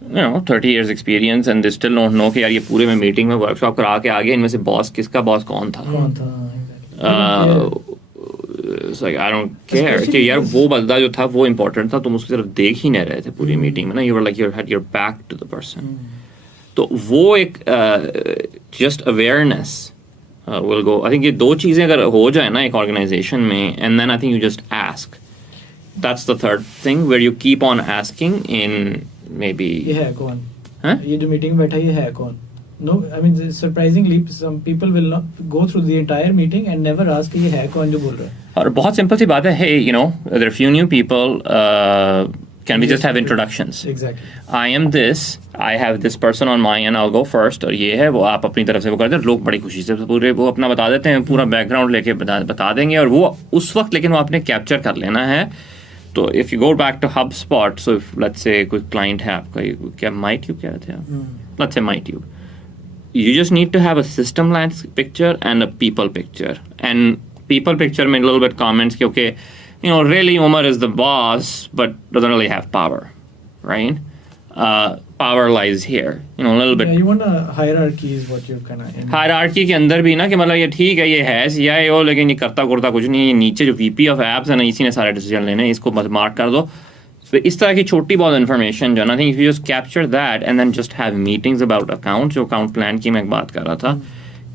you know 30 years experience and they still don't know कि यार ये पूरे में मीटिंग में वर्कशॉप करा के आ गए, इनमें से बॉस किसका बॉस कौन था. It's like I don't care कि यार वो बंदा जो था वो important था, तुम उसकी तरफ देख ही नहीं रहे थे पूरी मीटिंग में ना. You were like you had your back to the person. तो वो एक just awareness will go. I think ये 2 चीजें अगर हो जाए ना एक ऑर्गेनाइजेशन में, and then I think you just ask. That's the third thing where you keep on asking in maybe. ये है कौन? हाँ? ये जो मीटिंग में बैठा है ये है कौन? No, I mean surprisingly some people will not go through the entire meeting and never ask ये है कौन जो बोल रहा है. और बहुत सिंपल सी बात है, hey, you know, there are few new people, can we just have introductions? Exactly. I am this, I have this person on my end, I'll go first, और ये है वो आप अपनी तरफ से वो करते हैं. लोग बड़ी खुशी से पूरे वो अपना बता देते हैं, पूरा बैकग्राउंड लेके बता देंगे, और वो उस वक्त लेकिन वो आपने कैप्चर कर लेना है. तो if you go back to HubSpot, so if let's say कोई client है आपका, क्या MyTube कह रहे थे आप? Let's say MyTube. You just need to have a system landscape picture and a people picture. And people picture में a little bit comments कि okay, you know, really Umar is the boss but doesn't really have power, right? Power lies here, you know, a little bit. Yeah, you want a hierarchy is what you're kind of. Hierarchy के अंदर भी ना कि मतलब ये ठीक है, ये है CIO, लेकिन ये करता कुछ नहीं. ये नीचे जो VP of apps है ना, इसी ने सारे डिसीजन लेने हैं, इसको बस मार्क कर दो. इस तरह की छोटी बहुत इन्फॉर्मेशन जो ना, I think if you just capture that and then just have meetings about account. जो अकाउंट प्लान की मैं एक बात कर रहा था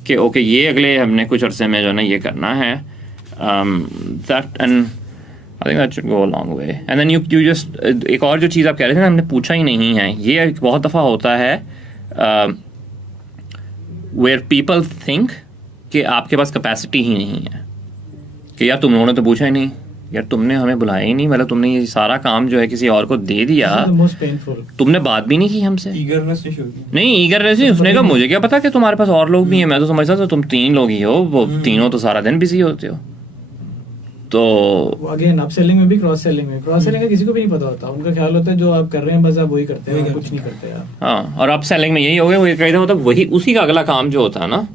कि ओके ये अगले हमने कुछ अरसे में जो ना ये करना है, that and I think that should go a long way. And then you just एक और जो चीज़ आप कह रहे थे ना, हमने पूछा ही नहीं है, ये बहुत दफ़ा होता है वेयर पीपल थिंक कि आपके पास कैपेसिटी ही नहीं है, कि यार तुम लोगों ने तो पूछा ही नहीं, यार तुमने हमें बुलाया ही नहीं, मतलब तुमने ये सारा काम जो है किसी और को दे दिया, तुमने बात भी नहीं की हमसे. नहीं ईगरनेस नहीं, उसने कहा मुझे क्या पता कि तुम्हारे पास और लोग भी हैं, मैं तो समझता था तुम 3 लोग ही हो, वो तीनों तो सारा दिन बिजी होते हो. तो अगेन अपसेलिंग में भी क्रॉस सेलिंग का किसी को भी नहीं पता होता. उनका ख्याल होता है जो आप कर रहे हैं बस आप वही करते हैं, कुछ नहीं करते आप. हाँ, और अपसेलिंग में यही हो गया, वो कहते होता वही उसी का अगला काम जो होता है ना,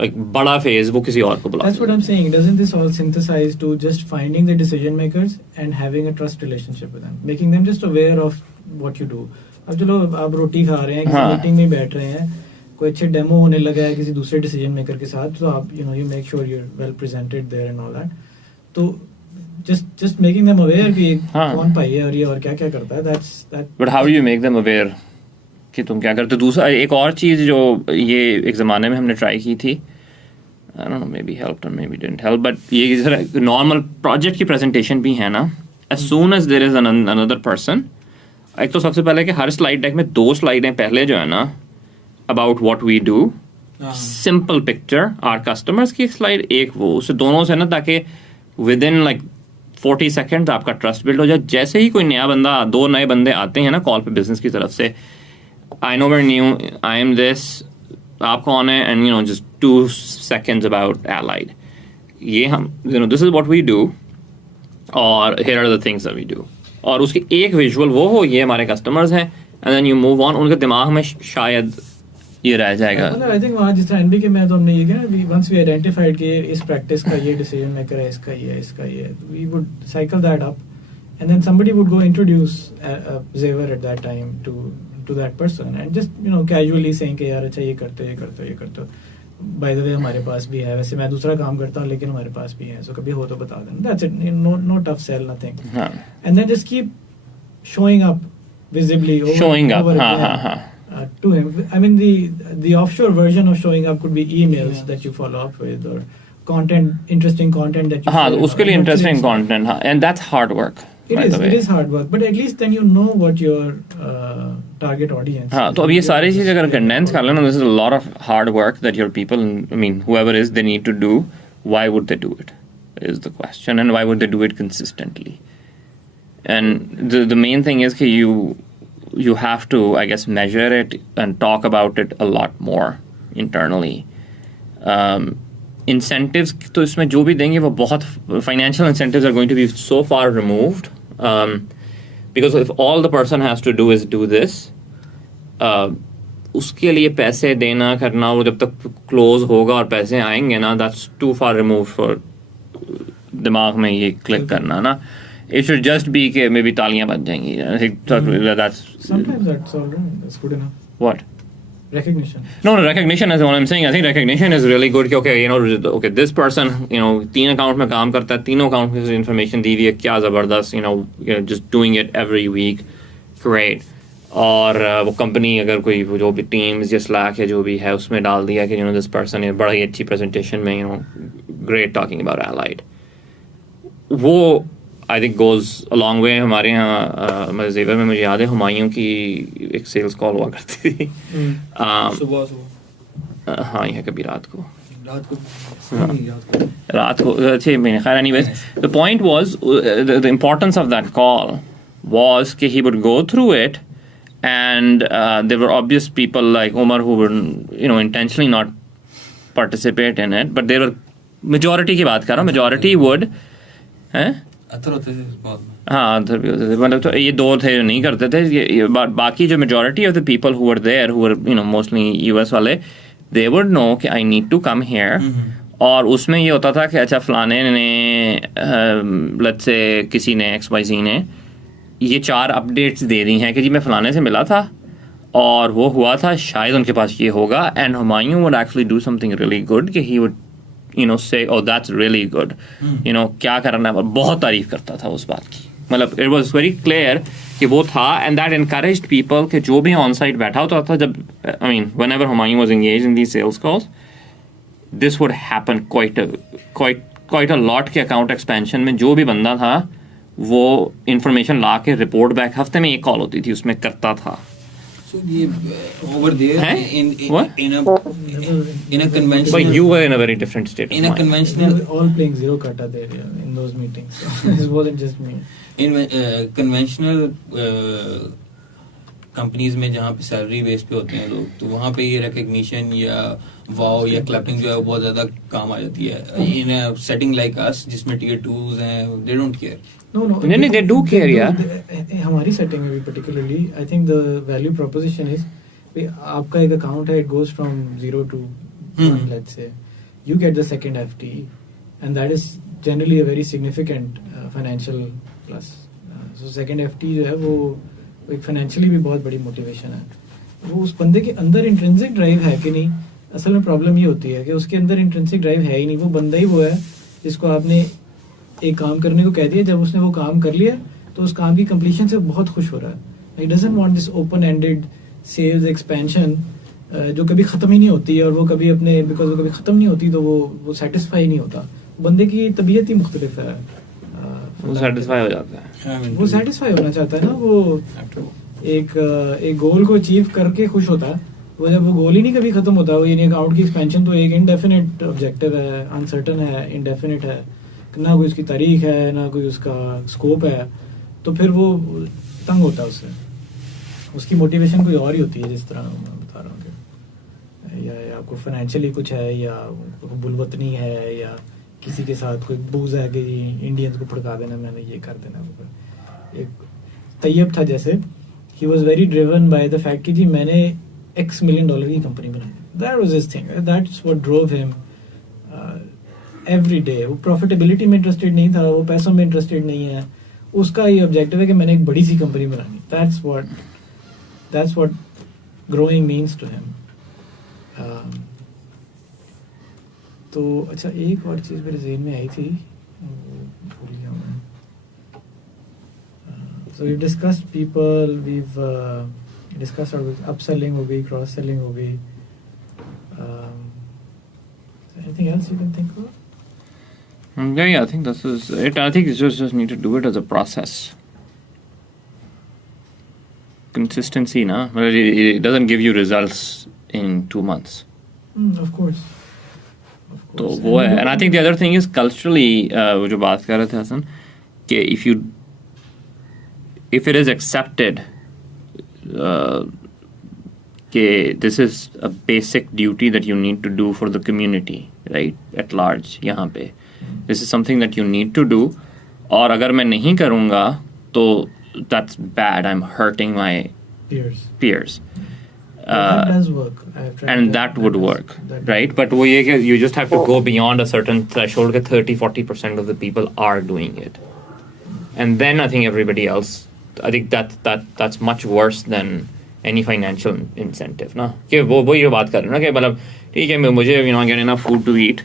like बड़ा फेज वो किसी और को बुला. That's what I'm saying. Doesn't this all synthesize to just finding the decision makers and having a trust relationship with them, making them just aware of what you do. अब चलो आप रोटी खा रहे हैं, किसी मीटिंग में बैठ रहे हैं, कोई अच्छे डेमो होने लगा है किसी दूसरे डिसीजन मेकर के साथ, तो आप you make sure you're well presented there and all that. तो just making them aware कि कौन पाई है और ये और क्या क्या करता है. That's that. But how do you make them aware? कि तुम क्या करते हो। दूसरा एक और चीज़ जो ये एक ज़माने में हमने ट्राई की थी, I don't know, maybe helped or maybe didn't help, but ये नॉर्मल प्रोजेक्ट की प्रेजेंटेशन भी है ना, as soon as there is another person, एक तो सबसे पहले कि हर स्लाइड डेक में 2 स्लाइडें पहले जो है ना about what we do, simple picture our customers की एक स्लाइड, एक वो, उससे दोनों से ना, ताकि विद इन लाइक 40 सेकेंड आपका ट्रस्ट बिल्ड हो जाए। जैसे ही कोई नया बंदा, 2 नए बंदे आते हैं ना कॉल पे बिजनेस की तरफ से, I know where new, I am this, आप कौन है, and you know just 2 seconds about allied, ये हम you know this is what we do और here are the things that we do, और उसकी एक विजुअल वो हो, ये हमारे कस्टमर्स हैं, and then you move on. उनके दिमाग में शायद ये रह जाएगा। आई थिंक वहाँ जिस तरह एनबीके में तो हमने ये किया, वंस वी आइडेंटिफाइड कि इस प्रैक्टिस का ये डिसीजन मेकर है, इसका ये, we would cycle that up and then somebody would go introduce Xavier at that time to that person and just you know casually saying कि यार अच्छा ये करते हो, बाय द वे हमारे पास भी है, वैसे मैं दूसरा काम करता हूँ लेकिन हमारे पास भी है, सो कभी हो तो बता देना, that's it, no tough sell, nothing, and then just keep showing up visibly to him. I mean, the offshore version of showing up could be emails that you follow up with, or interesting content that you share. उसके लिए interesting content, and that's hard work. It is hard work, but at least then you know what your target audience is. तो अब ये सारी चीजें अगर condense कर लेना, this is a lot of hard work that your people, I mean whoever is, they need to do. Why would they do it is the question, and why would they do it consistently? And the main thing is that you have to, I guess, measure it and talk about it a lot more internally. Incentives तो इसमें जो भी देंगे वो बहुत, financial incentives are going to be so far removed, because if all the person has to do is do this, उसके लिए पैसे देना करना, वो जब तक क्लोज होगा और पैसे आएंगे ना, that's too far removed for दिमाग में ये क्लिक करना ना. It should just be कि maybe तालियां बज जाएंगी. I think that's sometimes that's all right. That's good enough. What? Recognition. No, recognition is what I'm saying. I think recognition is really good. Okay, you know, okay, this person, you know, 3 अकाउंट में काम करता है, 3 अकाउंट में information दी हुई है, क्या जबरदस्त, you know, just doing it every week, great. और वो कंपनी अगर कोई जो भी टीम्स या स्लैक या जो भी है उसमें डाल दिया कि you know this person है, बड़ा ही अच्छी presentation में, you know, great talking about Allied. वो I think goes a long way. हमारे यहाँ ज़ेवर में मुझे याद है हुमायूं की एक सेल्स कॉल हुआ करती थी. सुबह हाँ, यह कभी रात को अच्छे में खैर. Anyways, the point was the importance of that call was कि he would go through it, and there were obvious people like Umar who were, you know, intentionally not participate in it, but there were majority की बात कर रहा हूँ, majority would हैं. हाँ, अदर भी होते थे, मतलब तो ये 2 थे जो नहीं करते थे. ये बाकी जो majority of the people who were there, who were you know mostly US वाले, दे वुड नो कि I need to come here. और उसमें ये होता था कि अच्छा फलाने ने लेट्स से किसी ने XYZ ने ये 4 अपडेट्स दे दी हैं कि जी मैं फलाने से मिला था और वो हुआ था, शायद उनके पास ये होगा. And Humayun would actually do something really good कि he would you know say oh that's really good, you know क्या करना है, बहुत तारीफ करता था उस बात की. मतलब it was very clear कि वो था, and that encouraged people कि जो भी on site बैठा होता था, जब I mean whenever Humayun was engaged in these sales calls, this would happen quite a lot के account expansion में. जो भी बंदा था वो information ला के report back, हफ्ते में 1 कॉल होती थी, उसमें करता था. So over there in a conventional, but you were in a very different state in a conventional, we were all playing zero kata there in those meetings, so this wasn't just me. In conventional companies में जहाँ पे salary base पे होते हैं लोग, तो वहाँ पे ये रिकग्निशन या वाव या क्लैपिंग जो है वो बहुत ज्यादा काम आ जाती है. इन अ सेटिंग लाइक अस जिसमें tier 2s हैं, they don't care. No, नहीं, they do care यार. हमारी सेटिंग में भी particularly, I think the value proposition is आपका एक अकाउंट है, it goes from 0 to 1, let's say. You get the second FT, and that is generally a very significant financial plus. So second FT जो है वो एक फाइनेंशियली भी बहुत बड़ी मोटिवेशन है. वो उस बंदे के अंदर इंट्रिंसिक ड्राइव है कि नहीं. असल में प्रॉब्लम ये होती है कि उसके अंदर इंट्रिंसिक ड्राइव है ही नहीं. वो बंदा ही वो है जिसको आपने एक काम करने को कह दिया, जब उसने वो काम कर लिया तो उस काम की कंप्लीशन से बहुत खुश हो रहा है. He doesn't want this open ended sales expansion जो कभी ख़त्म ही नहीं होती है, और वो कभी अपने बिकॉज वो कभी ख़त्म नहीं होती तो वो सेटिस्फाई नहीं होता. बंदे की तबीयत ही मुख्तलिफ है. वो सेटिस्फाई हो जाता है, वो सेटिस्फाई होना चाहता है ना. वो एक गोल को अचीव करके खुश होता है. वो जब वो गोल ही नहीं कभी खत्म होता, वो यानी अकाउंट की एक्सपेंशन तो एक इंडेफिनिट ऑब्जेक्टिव है, अनसर्टन है, इंडेफिनिट है, ना कोई उसकी तारीख है, ना कोई उसका स्कोप है, तो फिर वो तंग होता है उससे. उसकी मोटिवेशन कोई और ही होती है, जिस तरह मैं बता रहा हूँ कि या आपको फाइनेंशियली कुछ है, या बुलवतनी है, या किसी के साथ कोई बूज है कि इंडियंस को भड़का देना, मैंने ये कर देना. एक तैयब था जैसे, he was very driven by the fact कि जी मैंने $X million की कंपनी बनाई. That was his thing, that's what drove him every day. वो प्रॉफिटेबिलिटी में इंटरेस्टेड नहीं था, वो पैसों में इंटरेस्टेड नहीं है. उसका ये ऑब्जेक्टिव है कि मैंने एक बड़ी सी कंपनी बनानी. That's what growing means to him. तो अच्छा, एक और चीज़ मेरे ज़हन में आई थी, भूल गया मैं. So we've discussed people, we've discussed our upselling हो गई, cross selling हो गई. Anything else you can think of? Yeah, I think this is it. I think you just need to do it as a process. Consistency, na? It doesn't give you results in 2 months. Of course. तो वो है. And I think the other thing is culturally, वो जो बात कर रहे थे हसन, कि if it is accepted this is a basic duty that you need to do for the community, right, at large, यहाँ पे this is something that you need to do, और अगर मैं नहीं करूँगा तो that's bad, I'm hurting my peers. That does work. And that would work, right? But वो ये कि you just have to go beyond a certain threshold कि 30-40% of the people are doing it, and then I think everybody else, I think that's much worse than any financial incentive, ना कि वो ये बात कर रहे हैं ना कि मतलब ठीक है, मुझे get enough food to eat,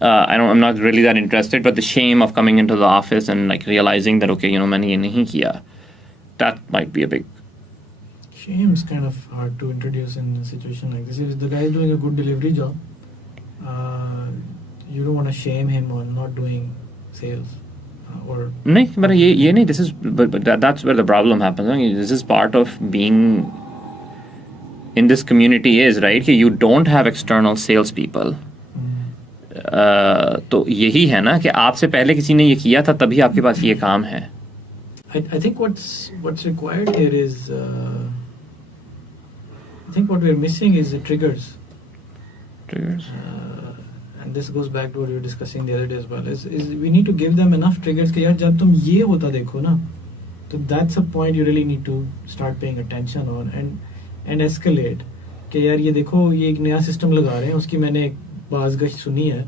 I'm not really that interested, but the shame of coming into the office and like realizing that okay, मैंने ये नहीं किया, that might be a big shame. Is kind of hard to introduce in a situation like this. If the guy is doing a good delivery job, you don't want to shame him on not doing sales. Or नहीं, but ये नहीं. This is but that's where the problem happens. This is part of being in this community is, right, कि you don't have external sales people. तो यही है ना कि आपसे पहले किसी ने ये किया था, तभी आपके पास ये काम है. I think what's required here is I think what we're missing is the triggers. And this goes back to what we were discussing the other day as well, is we need to give them enough triggers कि यार जब तुम ये होता देखो ना, तो that's a point you really need to start paying attention on and escalate कि यार ये देखो, ये एक नया सिस्टम लगा रहे हैं, उसकी मैंने एक बाज़गश्त सुनी है,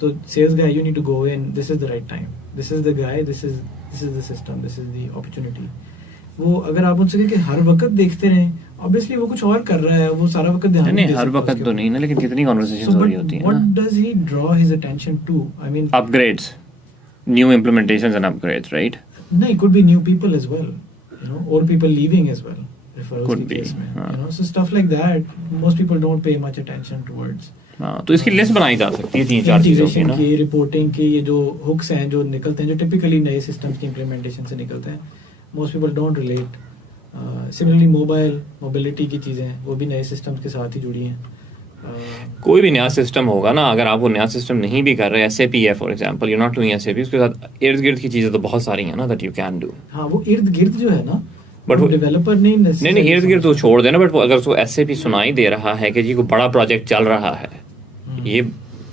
तो sales guy, you need to go in, this is the right time, this is the guy, this is the system, this is the opportunity. वो अगर आप उनसे कि हर वक्त देखते रहें, obviously वो कुछ और कर रहा है, वो सारा वक्त ध्यान नहीं, हर वक्त तो नहीं ना, लेकिन कितनी conversations हो रही होती हैं. What does he draw his attention to? I mean, upgrades, new implementations and upgrades, right? No, it could be new people as well, old people leaving as well. Could be, so stuff like that, most people don't pay much attention towards. तो इसकी लिस्ट बनाई जा सकती है 3-4 चीजों की ना, की रिपोर्टिंग की, ये जो हुक्स हैं जो निकलते हैं, जो टिपिकली नए सिस्टम्स की इम्प्लीमेंटेशन से निकलते हैं, most people don't relate. Similarly, mobility की चीज़ें, वो भी नए सिस्टम्स के साथ ही जुड़ी हैं. कोई भी नया सिस्टम होगा ना, अगर आप वो नया सिस्टम नहीं भी कर रहे, SAP है for example, you not doing SAP, उसके साथ इर्द गिर्द की चीज़ें तो बहुत सारी हैं ना that you can do. हाँ, वो इर्द गिर्द जो है ना, बट वो डेवलपर नहीं इर्द गिर्द तो छोड़ देना, बट अगर उसको SAP सुनाई दे रहा है कि जी कोई बड़ा प्रोजेक्ट चल रहा है, ये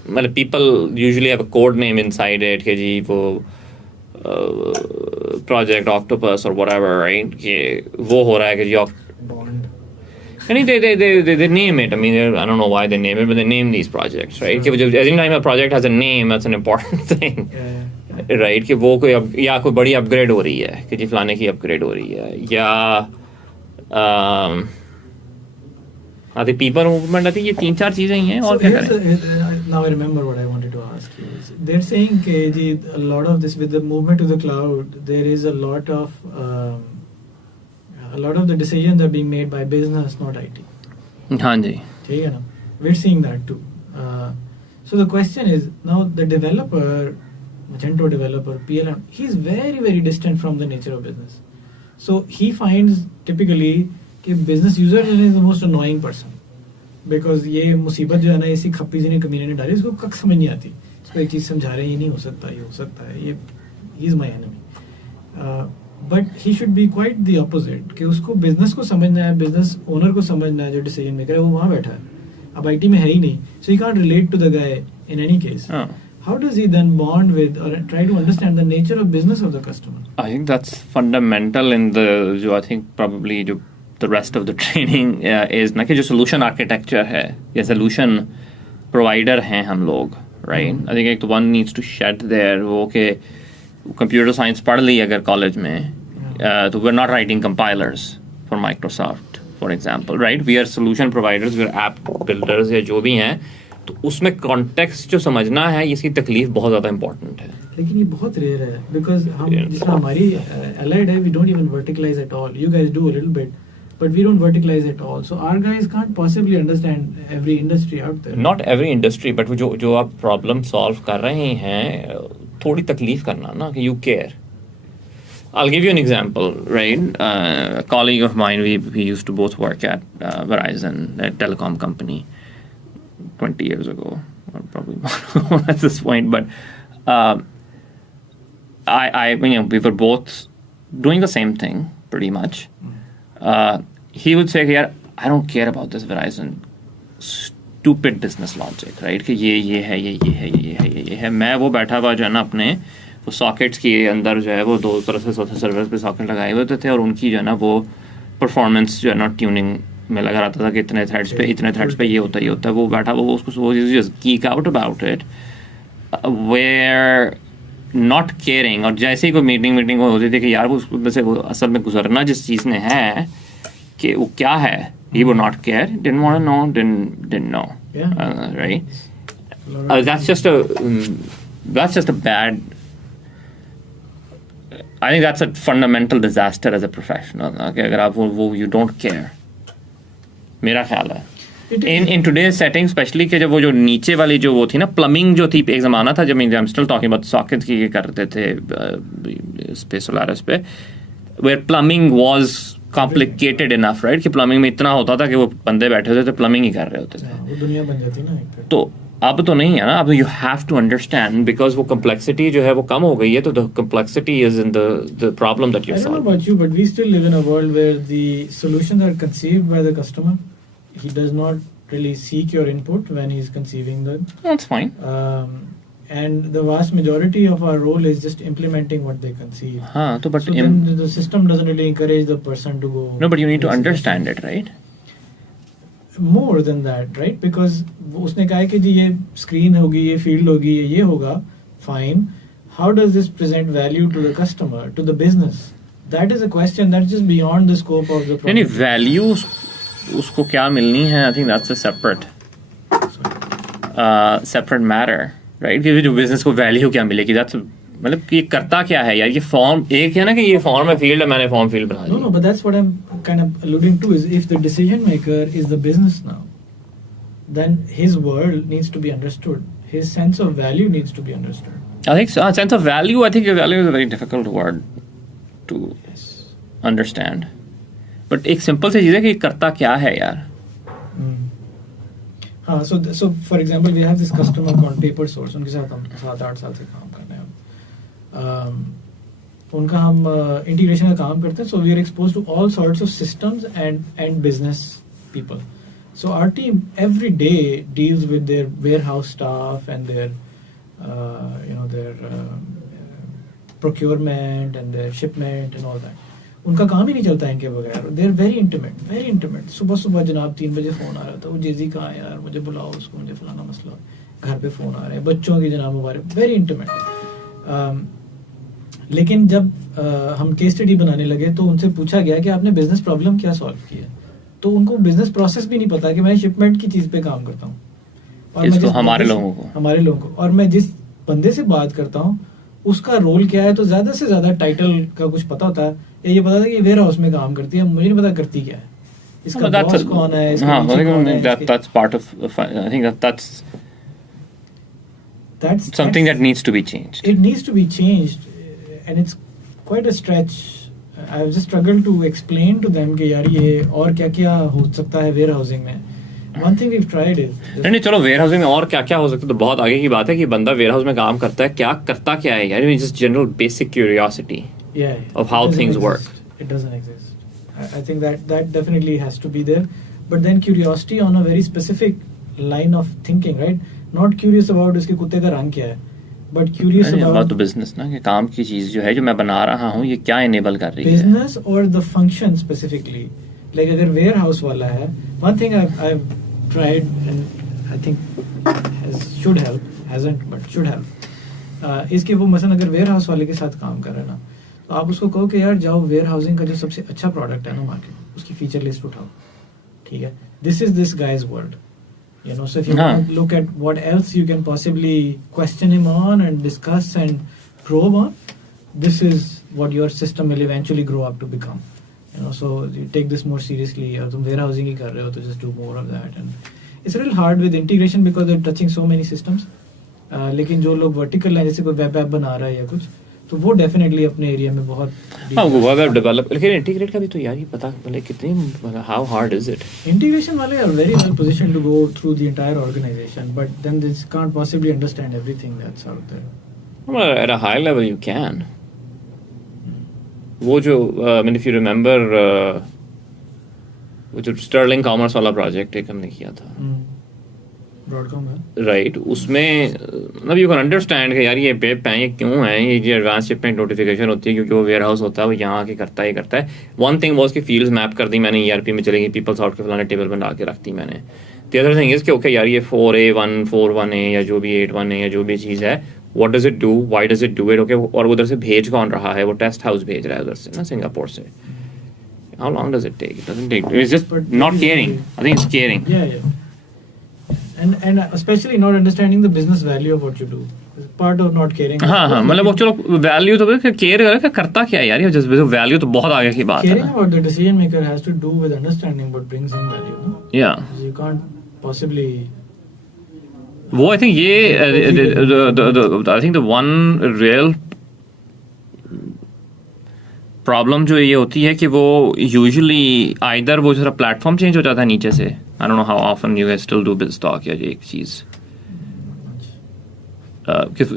मतलब people usually have a code name inside it कि जी वो प्रोजेक्ट ऑक्टोपस और व्हाटएवर, राइट, कि वो हो रहा है कि जी they name it. I mean, I don't know why they name it, but they name these projects, right? कि every time a project has a name, that's an important thing, right? कि वो कोई या कोई बड़ी अपग्रेड हो रही है कि जी फलाने की अपग्रेड हो रही है, या आते people movement, आती ये 3-4 चीजें ही हैं, और क्या करें. Now I remember what I wanted to ask you. They're saying कि a lot of this with the movement to the cloud, there is a lot of a lot of the decisions are being made by business, not IT. हाँ जी. ठीक है ना? We're seeing that too. So the question is now the developer, Magento developer, PLM, he's very very distant from the nature of business. So he finds typically कि business user is the most annoying person because ये मुसीबत जो है ना इसी खप्पी सी ने कमीने ने डाली इसको कक समझ नहीं आती. इसको एक चीज समझा रहे हैं ये नहीं हो सकता ये हो सकता है ये he is my enemy. But he should be quite the opposite कि उसको बिजनेस को समझना है, बिजनेस ओनर को समझना है, जो डिसीजन मेकर है वो वहाँ बैठा है, अब आईटी में है ही नहीं, so he can't relate to the guy in any case. How does he then bond with or try to understand the nature of business of the customer? I think that's fundamental in the जो I think probably जो the rest of the training is ना कि जो solution architecture है या solution provider हैं हम लोग, right? I think एक तो one needs to shed there वो के कंप्यूटर साइंस पढ़ ली अगर कॉलेज में तो we are not writing compilers for Microsoft for example, right? We are solution providers, we are app builders या जो भी हैं, तो उसमें कॉन्टेक्स्ट जो समझना है इसकी तकलीफ बहुत ज़्यादा इंपॉर्टेंट है. लेकिन ये बहुत रेयर है बिकॉज हम जिसमें हमारी एलाइड है we don't even verticalise at all. You guys do a little bit but we don't verticalize at all, so our guys can't possibly understand every industry out there. Not every industry, but जो आप problem solve कर रहे हैं थोड़ी तकलीफ करना ना कि you care. I'll give you an example, right? A colleague of mine, we used to both work at Verizon, a telecom company, 20 years ago, or probably more at this point. But we were both doing the same thing pretty much. He would say, यार, I don't care about this Verizon stupid business logic, right? कि ये है. मैं वो बैठा हुआ जो है ना अपने वो सॉकेट्स के अंदर जो है वो दो तरह से सर्वर पे सॉकेट लगाए हुए होते थे और उनकी जो है ना वो परफॉर्मेंस जो है ना ट्यूनिंग में लगा रहता था कि इतने थ्रेड्स पे ये होता है. वो बैठा वो उसको वो geek out about it, where not caring. और जैसे ही कोई मीटिंग होती थी कि यार वो उसमें से असल में गुजरना जिस चीज़ ने है कि वो क्या है, he would not care, didn't want to know, didn't know. Right? That's just a bad. I think that's a fundamental disaster as a professional. Okay, अगर आप वो you don't care, मेरा ख्याल है. In today's setting, especially कि जब वो जो नीचे वाली जो वो थी ना प्लम्बिंग जो थी, एक ज़माना था जब I'm still talking about sockets की ये करते थे इस पे Solaris पे, where plumbing was complicated enough, right? कि plumbing में इतना होता था कि वो बंदे बैठे होते थे plumbing ही कर रहे होते थे. वो दुनिया बन जाती ना एक पे. तो अब तो नहीं है ना, अब you have to understand because वो complexity जो है वो कम हो गई है, तो the complexity is in the problem that you're solving. I don't know about you, but we still live in a world where the solutions are conceived by the customer. He does not really seek your input when he's conceiving them. That's fine. And the vast majority of our role is just implementing what they conceive. But so then the system doesn't really encourage the person to go. No, but you need to understand it, right? More than that, right? Because उसने कहा है कि जी ये screen होगी, ये field होगी, ये होगा, fine. How does this present value to the customer, to the business? That is a question that's just beyond the scope of the problem. Any values उसको क्या मिलनी है, I think that's a separate matter, right? कि जो बिजनेस को वैल्यू क्या मिलेगी, that's मतलब कि ये करता क्या है यार, ये फॉर्म एक है ना कि ये फॉर्म है फील्ड है, मैंने फॉर्म फील्ड बना दिया. No, but that's what I'm kind of alluding to is if the decision maker is the business now, then his world needs to be understood. His sense of value needs to be understood. I think so. Sense of value, I think value is a very difficult word to understand. But एक सिंपल सी चीज़ है कि करता क्या है यार. हाँ, so for example we have this customer called Paper Source. उनके साथ हम 7-8 साल से काम कर रहे हैं. उनका हम इंटीग्रेशन का काम करते हैं. So we are exposed to all sorts of systems and business people. So our team every day deals with their warehouse staff and their procurement and their shipment and all that. उनका काम ही नहीं चलता इनके बगैर. They are very intimate. सुबह जनाब 3 बजे फोन आ रहा था, वो जेजी कहाँ है यार, मुझे बुलाओ उसको, मुझे फलाना मसला, घर पे फोन आ रहे हैं, बच्चों की जनाब मुबारक, very intimate. लेकिन जब हम केस स्टडी बनाने लगे तो उनसे पूछा गया कि आपने बिजनेस प्रॉब्लम क्या सॉल्व की है, तो उनको बिजनेस प्रोसेस भी नहीं पता कि मैं शिपमेंट की चीज पे काम करता हूँ और हमारे लोगों को और मैं जिस बंदे से बात करता हूँ उसका रोल क्या है, तो ज्यादा से ज्यादा टाइटल का कुछ पता होता है, या ये पता था कि वेयर हाउस में काम करती है, मुझे नहीं पता करती क्या है, इसका बॉस कौन है, इसका हाँ, नीचे कौन है, that's part of I think that's something that needs to be changed. It needs to be changed, and it's quite a stretch. I've just struggled to explain to them कि यार ये और क्या क्या हो सकता है वेयर हाउसिंग में. One thing we've tried is नहीं चलो वेयर हाउसिंग में और क्या क्या हो सकता है तो बहुत आगे की बात है कि बंदा वेयर हाउस में काम करता है, क्या करता क्या है यार, just general basic curiosity of how things work. It doesn't exist. I think that definitely has to be there, but then curiosity on a very specific line of thinking, right? Not curious about इसके कुत्ते का रंग क्या है, but curious about the business ना, कि काम की चीज जो है जो मैं बना रहा हूँ ये क्या enable कर रही है. Business or the function specifically. Like अगर warehouse वाला है, one thing I've tried and I think should help, hasn't but should help. इसके वो मसलन अगर warehouse वाले के साथ काम कर रहे हैं ना, तो आप उसको कहो कि यार जाओ वेयर हाउसिंग का जो सबसे अच्छा प्रोडक्ट है ना मार्केट, उसकी फीचर लिस्ट उठाओ, ठीक है, this is this guys world, you know, so if you want to look at what else you can possibly question him on and discuss and probe on, this is what your system will eventually grow up to become, you know, so you take this more seriously. Or tum warehousing hi kar rahe ho to just do more of that, and it's a little hard with integration because they're touching so many systems. लेकिन जो लोग वर्टिकल है, जैसे कोई web app बना रहा है या कुछ, तो वो डेफिनेटली अपने एरिया में बहुत वेब ऐप डेवलप, लेकिन इंटीग्रेट का भी तो यार ये पता मतलब कितनी how hard is it. Integration वाले are very well position to go through the entire organisation, but then this can't possibly understand everything that's out there. At a high level you can. वो जो I mean if you remember वो जो Stirling commerce वाला प्रोजेक्ट एक हमने किया था, राइट, उसमें मतलब यू कैन अंडरस्टैंड कि यार ये वेब है, ये क्यों है, ये एडवांस शिपमेंट नोटिफिकेशन होती है क्योंकि वो वेयर हाउस होता है, वो यहाँ आके करता है. वन थिंग वॉज कि फील्ड्स मैप कर दी मैंने, ERP में चलेगी, पीपल सॉर्ट के फलाने टेबल बना के रख दी मैंने. द अदर थिंग इज कि ओके यार ये 4A1 4.1 या जो भी 8.1 या जो भी चीज़ है, what does it do, why does it do it, okay, और उधर से भेज कौन रहा है, वो टेस्ट हाउस भेज रहा है उधर से ना, सिंगापुर से. How long does it take? It doesn't take, it's just not caring. I think it's caring. And especially not understanding the business value of what you do is part of not caring. हाँ मतलब वो चलो वैल्यू तो केयर करे करता क्या है यार, ये जस्ट वैल्यू तो बहुत आगे की बात है. Caring about the decision maker has to do with understanding what brings him value, no? Yeah. You can't possibly. वो I think ये I think the one real problem जो ये होती है कि वो यूजुअली आइदर वो जरा प्लेटफॉर्म चेंज हो जाता है नीचे से. I don't know how often you guys still do biz talk या एक चीज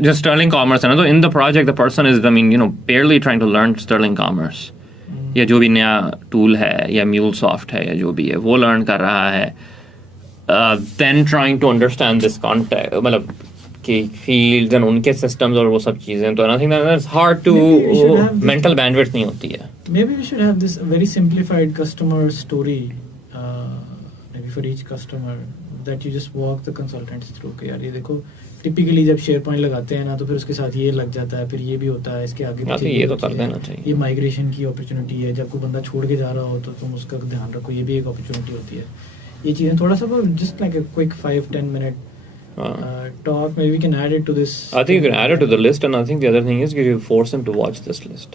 जस्ट स्टर्लिंग कॉमर्स है ना, तो in the project the person is I mean you know barely trying to learn sterling commerce या जो भी नया टूल है या म्यूल सॉफ्ट है या जो भी है वो लर्न कर रहा है, then trying to understand this context, मतलब कि फील्ड्स एंड उनके सिस्टम्स और वो सब चीजें, तो I think that's hard to, mental bandwidth नहीं होती है. Maybe we should have this very simplified customer story, maybe for each customer that you just walk the consultants through कि यार ये देखो टिपिकली जब शेयर पॉइंट लगाते हैं ना तो फिर उसके साथ ये लग जाता है, फिर ये भी होता है, इसके आगे पीछे ये तो कर देना चाहिए. ये माइग्रेशन की अपॉर्चुनिटी है, जब कोई बंदा छोड़ के जा रहा हो तो तुम उसका ध्यान रखो, ये भी एक अपॉर्चुनिटी होती है. ये चीजें थोड़ा सा just like a quick 5-10 minute talk, maybe we can add it to this. I think you can add it to the list, and I think the other thing is you force them to watch this list.